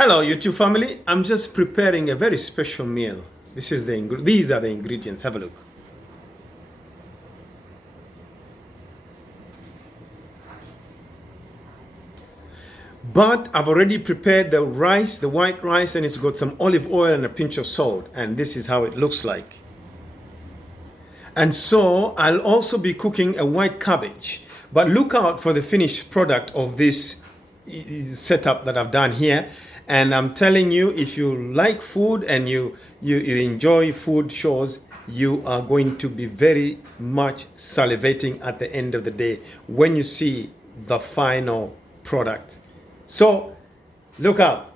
Hello, YouTube family. I'm just preparing a very special meal. These are the ingredients. Have a look. But I've already prepared the rice, the white rice, and it's got some olive oil and a pinch of salt. And this is how it looks like. And so I'll also be cooking a white cabbage. But look out for the finished product of this setup that I've done here. And I'm telling you, if you like food and you enjoy food shows, you are going to be very much salivating at the end of the day when you see the final product. So look out.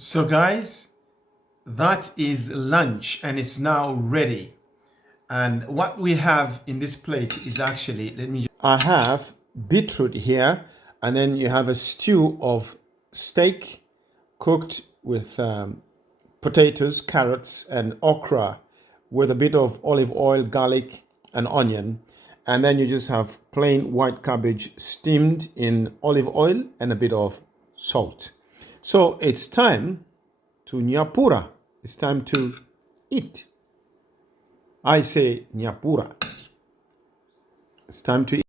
So guys, that is lunch and it's now ready. And what we have in this plate is actually, I have beetroot here, and then you have a stew of steak cooked with potatoes, carrots, and okra with a bit of olive oil, garlic, and onion. And then you just have plain white cabbage steamed in olive oil and a bit of salt. So it's time to nyapura. It's time to eat. I say nyapura. It's time to eat.